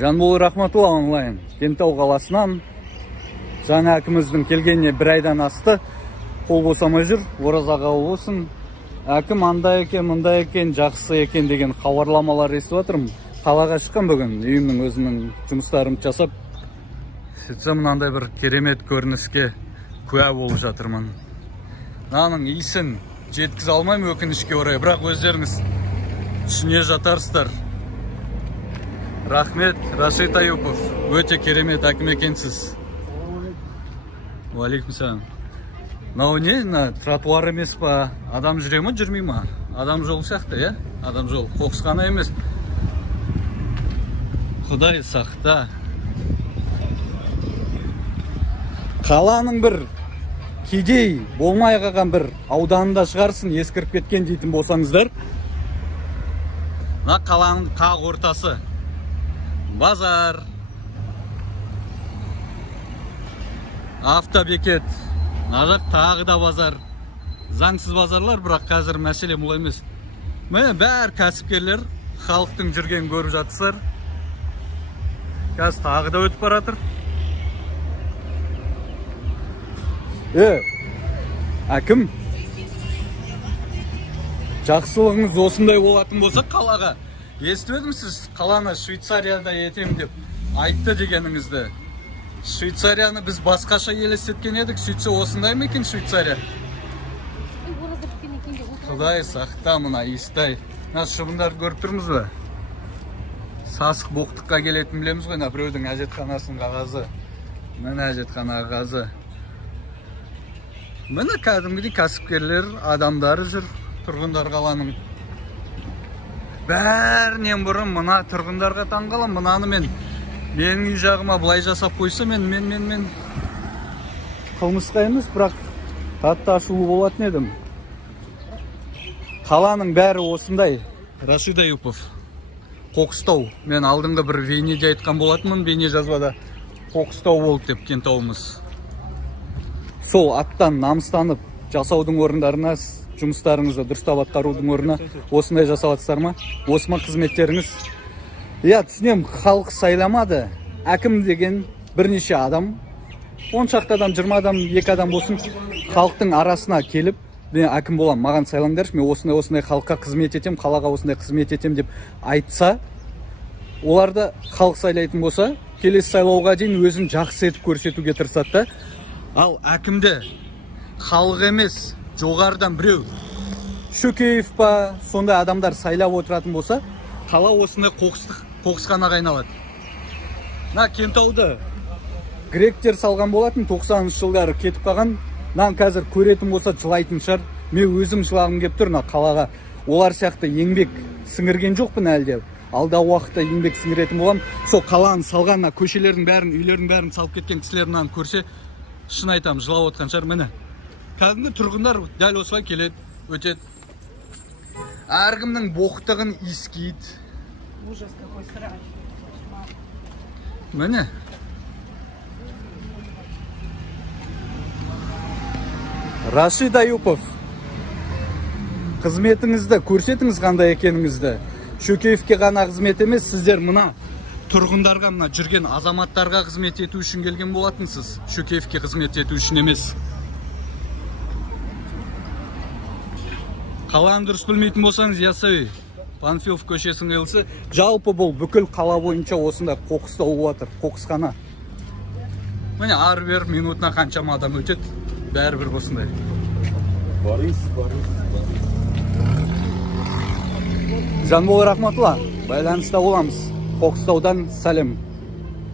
Жанбол Рахматулла онлайн. Кентау қаласынан жаңа әкіміздің келгеніне бір айдан асты. Қол босамай жүр, оразаға болсын. Әкім андай екен, мындай екен, жақсы екен деген хабарламалар естіп отырмын. Қалаға шыққан бүгін, үйімнің өзімнің жұмыстарымды жасап, сөйтсем мынандай бір керемет көрініске куә болып жатырмын. Наның иісін жеткізе алмаймын өкінішке орай, бірақ өздеріңіз түсіне жатарсыздар. Рахмет, Рашид Аюпов. Өте керемет әкім екенсіз. Уалейкум сәлем. Мынау не, тротуар емес па? Адам жүре ме, жүрмей ма? Адам жол сияқты, иә? Адам жол. Қоқысқана емес. Құдай сақта. Қаланың бір кедей болмай қалған бір ауданында шығарсын, ескіріп кеткен дейтін болсаңыздар. Мына қаланың қақ ортасы. Базар. Автобекет. Нажақ тағы да базар. Заңсыз базарлар, бірақ қазір мәселе мұлай емес. Міне бәр кәсіпкерлер халықтың жүрген көріп жатсыздар. Қазір тағы да өтіп баратыр. Әкім, жақсылығыңыз осындай болатын болса қалаға. Естіп едім сіз қаланы Швейцарияда етем деп айтты дегеніңізді. Швейцарияны біз басқаша елестеткен едік, сөйтсе осындай ма екен Швейцария? Құдай сақта мына иістай. Шыбындарды көріп тұрмыз ба? Сасық боқтыққа келетін білеміз ғой, біреудің әжетханасының қағазы. Міне әжетхана қағазы. Міне кәдімгідей кәсіпкерлер, адамдары жүр, тұрғындар қаланың. Бәрінен бұрын мына тұрғындарға таңғалам, мынаны менің үй жағыма былай жасап қойса, мен қылмысқа емес, бірақ қатты ашулы болатын едім. Қаланың бәрі осындай. Рашид Аюпов. Қоқыстау. Мен алдыңғы бір бейнеде айтқан болатынмын, бейне жазбада. Қоқыстау болды деп кентауымыз. Сол аттан намыстанып жасаудың орындарына, жұмыстарыңызды дұрыстап атқарудың орнына осындай жасаватсыздар ма? Осы ма қызметтеріңіз? Түсінем, халық сайламады. Әкім деген бірнеше адам, 10 шақты адам, 20 адам, 2 адам болсын, халықтың арасына келіп, мен әкім болам, маған сайлаңдаршы, мен осындай халыққа қызмет етем, қалаға осындай қызмет етем деп айтса, оларды халық сайлайтын болса, келесі сайлауға дейін өзін жақсы етіп көрсетуге тырысады. Ал әкімді халық емес, жоғарыдан біреу, Шөкеев па, сондай адамдар сайлап отыратын болса, қала осындай қоқысқанаға айналады. Кентауды гректер салған болатын, 90 жылдары кетіп қалған. Қазір көретін болса жылайтын шығар. Мен өзім жылағым кеп тұр қалаға. Олар сияқты еңбек сіңірген жоқпын әлде. Алда уақытта еңбек сіңіретін болам. Сол қаланы салған көшелердің бәрін, үйлердің бәрін салып кеткен кісілерін көрсе, шын айтам, жылап отқан шығар. Міне. Кәдімгі тұрғындар дәл осылай келеді, өтеді. Әркімнің боқтығын иіскейді. Ужас какой страшный. Міне. Рашид Аюпов. Қызметіңізді көрсетіңіз қандай екеніңізді. Шөкеевке ғана қызмет емес, сіздер мына тұрғындарға, мына жүрген азаматтарға қызмет ету үшін келген болатынсыз. Шөкеевке қызмет ету үшін емес. Қаланы дұрыс білмейтін болсаңыз, Ясауи, Панфилов көшесінің қиылысы, жалпы бұл бүкіл қала бойынша осында қоқыстау болатыр, қоқысқана. Міне ары-бері минутына қаншама адам өтеді, бәрібір осындай. Жанбол Рахматулла, байланыста боламыз. Қоқыстаудан сәлем.